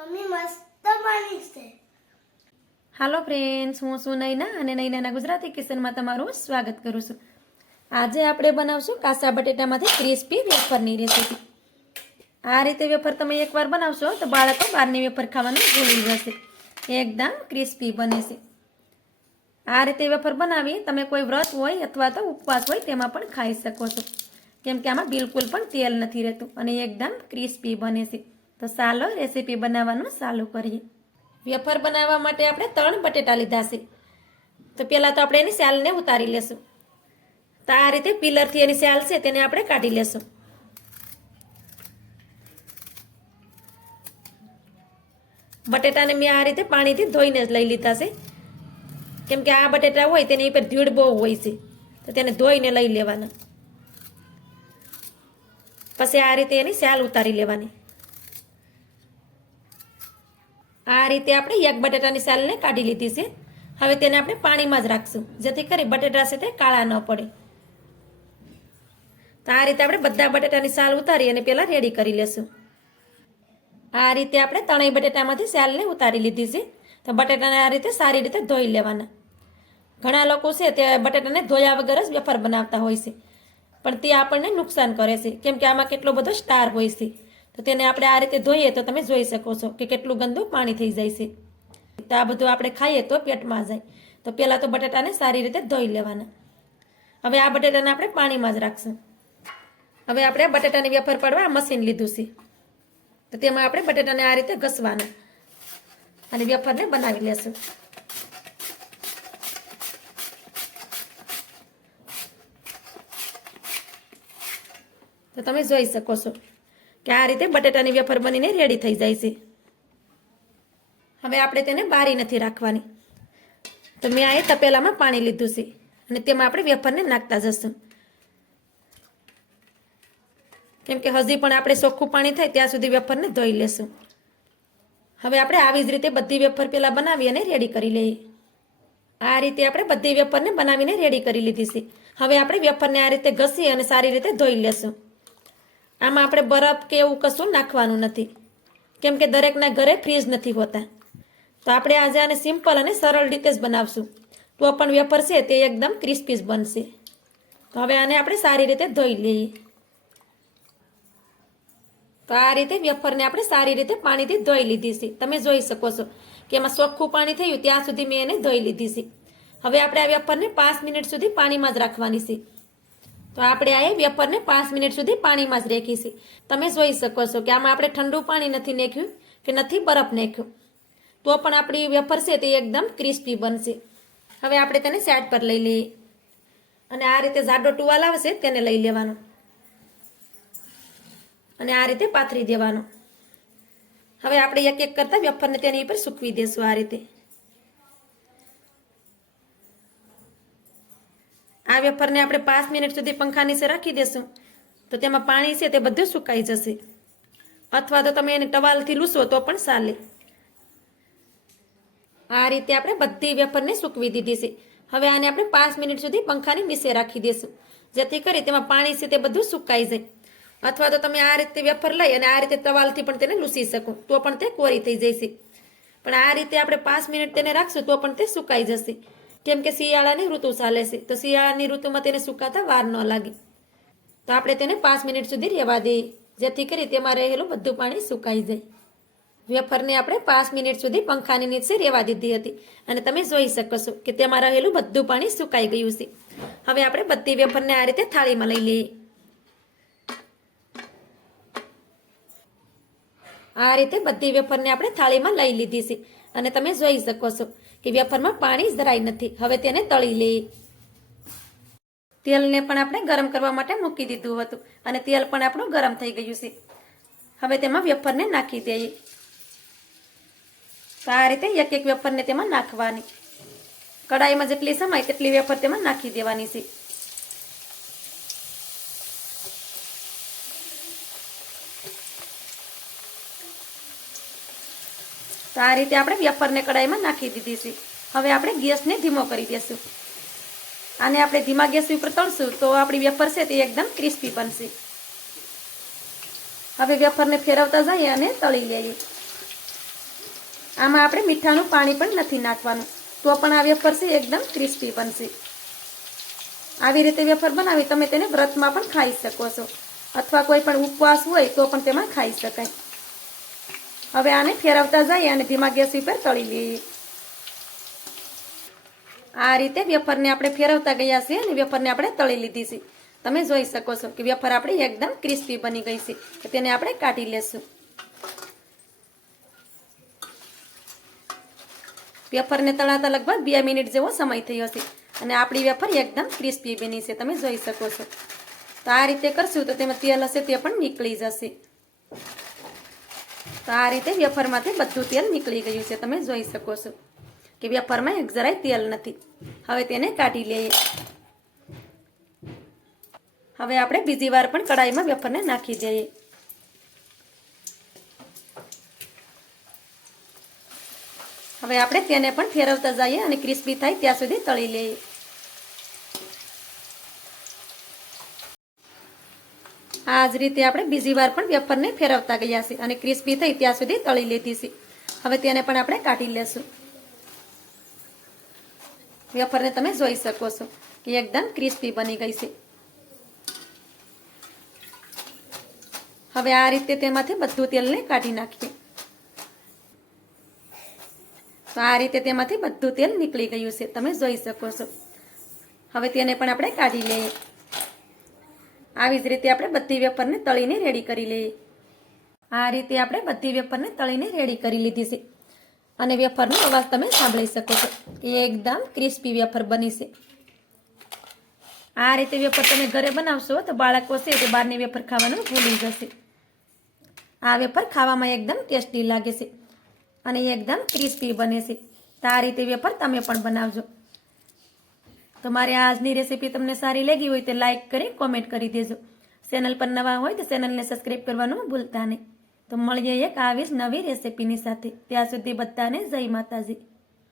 Mummy મસ્ત બની છે. હાલો ફ્રેન્ડ્સ, હું છું નૈના અને નૈનાના ગુજરાતી કિચનમાં તમારું સ્વાગત કરું છું. આજે આપણે બનાવશું કાચા બટેટામાંથી ક્રિસ્પી વેફરની રેસીપી. આ રીતે વેફર તમે એકવાર બનાવશો તો બાળકો બહારની વેફર ખાવાનું ભૂલી જશે. એકદમ ક્રિસ્પી બને છે. આ રીતે વેફર બનાવી તમે કોઈ વ્રત હોય અથવા તો ઉપવાસ હોય તેમાં પણ ખાઈ શકો છો, કેમ કે આમાં બિલકુલ પણ તેલ નથી રહેતું અને એકદમ ક્રિસ્પી બને છે. તો ચાલો રેસીપી બનાવવાનું ચાલુ કરીએ. વેફર બનાવવા માટે આપણે 3 બટેટા લીધા છે. તો પહેલાં તો આપણે એની છાલને ઉતારી લેશું. તો આ રીતે પિલરથી એની છાલ છે તેને આપણે કાઢી લેશું. બટેટાને મેં આ રીતે પાણીથી ધોઈને જ લઈ લીધા છે, કેમ કે આ બટેટા હોય તેની ઉપર ધૂળ બહુ હોય છે, તો તેને ધોઈને લઈ લેવાના. પછી આ રીતે એની છાલ ઉતારી લેવાની. આ રીતે આપણે એક બટેટાની છાલને કાઢી લીધી છે. હવે તેને આપણે પાણીમાં જ રાખશું, જેથી કરી બટેટા છે તે કાળા ન પડે. તો આ રીતે આપણે બધા બટેટાની છાલ ઉતારી અને પહેલાં રેડી કરી લેશું. આ રીતે આપણે ત્રણેય બટેટામાંથી છાલને ઉતારી લીધી છે. તો બટેટાને આ રીતે સારી રીતે ધોઈ લેવાના. ઘણા લોકો છે તે બટેટાને ધોયા વગર જ વેફર બનાવતા હોય છે, પણ તે આપણને નુકસાન કરે છે, કેમ કે આમાં કેટલો બધો સ્ટાર હોય છે. તો તેને આપણે આ રીતે ધોઈએ તો તમે જોઈ શકો છો કે કેટલું ગંદુ પાણી થઈ જાય છે. તો આ બધું આપણે ખાઈએ તો પેટમાં જાય. તો પહેલાં તો બટાટાને સારી રીતે ધોઈ લેવાના. હવે આ બટાટાને આપણે પાણીમાં જ રાખશું. હવે આપણે બટાટાની વેફર પાડવા મશીન લીધું છે, તો તેમાં આપણે બટાટાને આ રીતે ઘસવાના અને વેફરને બનાવી લેશું. તો તમે જોઈ શકો છો કે આ રીતે બટેટાની વેફર બનીને રેડી થઈ જાય છે. હવે આપણે તેને બારી નથી રાખવાની. તો મેં આ તપેલામાં પાણી લીધું છે અને તેમાં આપણે વેફરને નાખતા જશું, કેમ કે હજી પણ આપણે ચોખ્ખું પાણી થાય ત્યાં સુધી વેફરને ધોઈ લેશું. હવે આપણે આવી જ રીતે બધી વેફર પહેલાં બનાવી અને રેડી કરી લઈએ. આ રીતે આપણે બધી વેફરને બનાવીને રેડી કરી લીધી છે. હવે આપણે વેફરને આ રીતે ઘસી અને સારી રીતે ધોઈ લેશું. આમાં આપણે બરફ કે એવું કશું નાખવાનું નથી, કેમ કે દરેકના ઘરે ફ્રીજ નથી હોતા. તો આપણે આજે આને સિમ્પલ અને સરળ રીતે જ બનાવશું, તો પણ વેફર છે તે એકદમ ક્રિસ્પી જ બનશે. તો હવે આને આપણે સારી રીતે ધોઈ લઈએ. તો આ રીતે વેફરને આપણે સારી રીતે પાણીથી ધોઈ લીધી છે. તમે જોઈ શકો છો કે એમાં ચોખ્ખું પાણી થયું ત્યાં સુધી મેં એને ધોઈ લીધી છે. હવે આપણે આ વેફરને 5 મિનિટ સુધી પાણીમાં જ રાખવાની છે. તો આપણે આ વેફરને 5 મિનિટ સુધી પાણીમાં જ રાખી છે. તમે જોઈ શકો છો કે આમાં આપણે ઠંડુ પાણી નથી નાખ્યું કે નથી બરફ નાખ્યો, તો પણ આપણી વેફર છે તે એકદમ ક્રિસ્પી બનશે. હવે આપણે તેને સાઈડ પર લઈ લઈએ અને આ રીતે જાડો ટુવાલ આવશે તેને લઈ લેવાનો અને આ રીતે પાથરી દેવાનો. હવે આપણે એક એક કરતા વેફરને તેની ઉપર સૂકવી દેશું. આ રીતે આ વેફરને આપણે 5 મિનિટ સુધી પંખા નીચે રાખી દેશું, તો તેમાં પાણી છે તે બધું સુકાઈ જશે, અથવા તો તમે એને ટવાલથી લૂસો તો પણ ચાલે. આ રીતે આપણે બધી વેફરને સૂકવી દીધી છે. હવે આને આપણે 5 મિનિટ સુધી પંખાની નીચે રાખી દેશું, જેથી કરી તેમાં પાણી છે તે બધું સુકાઈ જાય. અથવા તો તમે આ રીતે વેફર લઈ અને આ રીતે ટવાલથી પણ તેને લૂસી શકો, તો પણ તે કોરી થઈ જશે. પણ આ રીતે આપણે 5 મિનિટ તેને રાખશું તો પણ તે સુકાઈ જશે, કેમ કે શિયાળાની ઋતુ ચાલે છે. તો શિયાળાની ઋતુમાં તેને સુકાતા વાર ન લાગે. તો આપણે તેને 5 મિનિટ સુધી રહેવા દઈએ, જેથી કરી તેમાં રહેલું બધું પાણી સુકાઈ જાય. વેફરને આપણે 5 મિનિટ સુધી પંખાની નીચે રહેવા દીધી હતી અને તમે જોઈ શકો છો કે તેમાં રહેલું બધું પાણી સુકાઈ ગયું છે. હવે આપણે બધી વેફરને આ રીતે થાળીમાં લઈ લઈએ. આ રીતે બધી વેફરને આપણે થાળીમાં લઈ લીધી છે અને તમે જોઈ શકો છો કે વેફરમાં પાણી જરાય નથી. હવે તેને તળી લઈએ. તેલને પણ આપણે ગરમ કરવા માટે મૂકી દીધું હતું અને તેલ પણ આપણું ગરમ થઈ ગયું છે. હવે તેમાં વેફરને નાખી દઈએ. તો આ રીતે એક એક વેફરને તેમાં નાખવાની. કડાઈમાં જેટલી સમાય તેટલી વેફર તેમાં નાખી દેવાની છે. તો આ રીતે આપણે વેફરને કડાઈમાં નાખી દીધી છે. હવે આપણે ગેસને ધીમો કરી દઈશું. આને આપણે ધીમા ગેસ ઉપર તળશું તો આપણી વેફર છે તે એકદમ ક્રિસ્પી બનશે. હવે વેફરને ફેરવતા જઈએ અને તળી લઈએ. આમાં આપણે મીઠાનું પાણી પણ નથી નાખવાનું, તો પણ આ વેફર છે એકદમ ક્રિસ્પી બનશે. આવી રીતે વેફર બનાવી તમે તેને વ્રતમાં પણ ખાઈ શકો છો, અથવા કોઈ પણ ઉપવાસ હોય તો પણ તેમાં ખાઈ શકાય. હવે આને ફેરવતા જઈએ અને ધીમા ગેસ ઉપર તળી લઈએ. આ રીતે વેફરને આપણે ફેરવતા ગયા છીએ અને વેફરને આપણે તળી લીધી છે. તમે જોઈ શકો છો કે વેફર આપણી એકદમ ક્રિસ્પી બની ગઈ છે, તો તેને આપણે કાઢી લેશું. વેફરને તળાતા લગભગ 2 મિનિટ જેવો સમય થયો છે અને આપણી વેફર એકદમ ક્રિસ્પી બની છે, તમે જોઈ શકો છો. તો આ રીતે કરશું તો તેમાં તેલ હશે તે પણ નીકળી જશે. તો આ રીતે વેફરમાંથી બધું તેલ નીકળી ગયું છે, તમે જોઈ શકો છો કે વેફરમાં એક જરાય તેલ નથી. હવે તેને કાઢી લઈએ. હવે આપણે બીજી વાર પણ કડાઈમાં વેફરને નાખી દઈએ. હવે આપણે તેને પણ ફેરવતા જઈએ અને ક્રિસ્પી થાય ત્યાં સુધી તળી લઈએ. આ જ રીતે આપણે બીજી વાર પણ વેફરને ફેરવતા ગયા છે અને ક્રિસ્પી થઈ ત્યાં સુધી તળી લીધી છે. હવે તેને પણ આપણે કાઢી લેશું. વેફરને તમે જોઈ શકો છો કે એકદમ ક્રિસ્પી બની ગઈ છે. હવે આ રીતે તેમાંથી બધું તેલને કાઢી નાખીએ. તો આ રીતે તેમાંથી બધું તેલ નીકળી ગયું છે, તમે જોઈ શકો છો. હવે તેને પણ આપણે કાઢી લઈએ. આવી જ રીતે આપણે બધી વેફરને તળીને રેડી કરી લઈએ. આ રીતે આપણે બધી વેફરને તળીને રેડી કરી લીધી છે અને વેફરનો અવાજ તમે સાંભળી શકો છો કે એકદમ ક્રિસ્પી વેફર બની છે. આ રીતે વેફર તમે ઘરે બનાવશો તો બાળકો છે તે બહારની વેફર ખાવાનું ભૂલી જશે. આ વેફર ખાવામાં એકદમ ટેસ્ટી લાગે છે અને એકદમ ક્રિસ્પી બને છે. તો આ રીતે વેફર તમે પણ બનાવજો. તો મારી આજની રેસીપી તમને સારી લાગી હોય તો લાઈક કરી કોમેન્ટ કરી દેજો. ચેનલ પર નવા હોય તો ચેનલને સબસ્ક્રાઈબ કરવાનું ભૂલતા નહીં. તો મળીએ એક આવી જ નવી રેસીપીની સાથે. ત્યાં સુધી બધાને જય માતાજી.